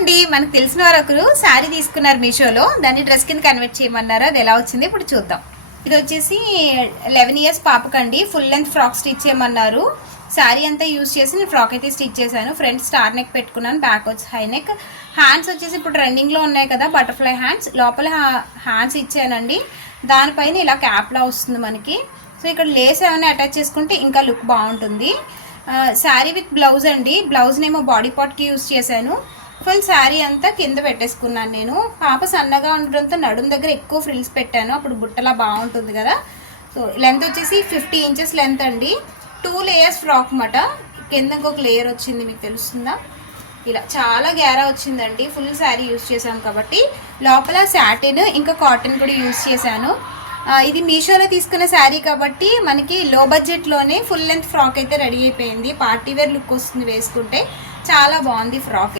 అండి, మనకు తెలిసిన వారు ఒకరు శారీ తీసుకున్నారు మీషోలో. దాన్ని డ్రెస్ కింద కన్వర్ట్ చేయమన్నారు. అది ఎలా వచ్చింది ఇప్పుడు చూద్దాం. ఇది వచ్చేసి 11 ఇయర్స్ పాపకండి. ఫుల్ లెంత్ ఫ్రాక్ స్టిచ్ చేయమన్నారు. శారీ అంతా యూజ్ చేసి నేను ఫ్రాక్ అయితే స్టిచ్ చేశాను. ఫ్రంట్ స్టార్ నెక్ పెట్టుకున్నాను, బ్యాక్ వచ్చి హై నెక్. హ్యాండ్స్ వచ్చేసి ఇప్పుడు ట్రెండింగ్లో ఉన్నాయి కదా బటర్ఫ్లై హ్యాండ్స్. లోపల హ్యాండ్స్ ఇచ్చానండి. దానిపైన ఇలా క్యాప్లా వస్తుంది మనకి. సో ఇక్కడ లేస్ ఏమైనా అటాచ్ చేసుకుంటే ఇంకా లుక్ బాగుంటుంది. శారీ విత్ బ్లౌజ్ అండి. బ్లౌజ్నేమో బాడీ పార్ట్కి యూజ్ చేశాను. ఫుల్ శారీ అంతా కింద పెట్టేసుకున్నాను నేను. పాప సన్నగా ఉండడంతో నడుం దగ్గర ఎక్కువ ఫ్రిల్స్ పెట్టాను, అప్పుడు బుట్టలా బాగుంటుంది కదా. సో లెంత్ వచ్చేసి 50 ఇంచెస్ లెంత్ అండి. 2 లేయర్స్ ఫ్రాక్ మాట. కింద ఇంకొక లేయర్ వచ్చింది, మీకు తెలుస్తుందా? ఇలా చాలా గ్యారా వచ్చిందండి. ఫుల్ శారీ యూజ్ చేశాను కాబట్టి. లోపల సాటిన్ ఇంకా కాటన్ కూడా యూజ్ చేశాను. ఇది మీషోలో తీసుకున్న శారీ కాబట్టి మనకి లో బడ్జెట్లోనే ఫుల్ లెంత్ ఫ్రాక్ అయితే రెడీ అయిపోయింది. పార్టీ వేర్ లుక్ వస్తుంది వేసుకుంటే. చాలా బాగుంది ఫ్రాక్.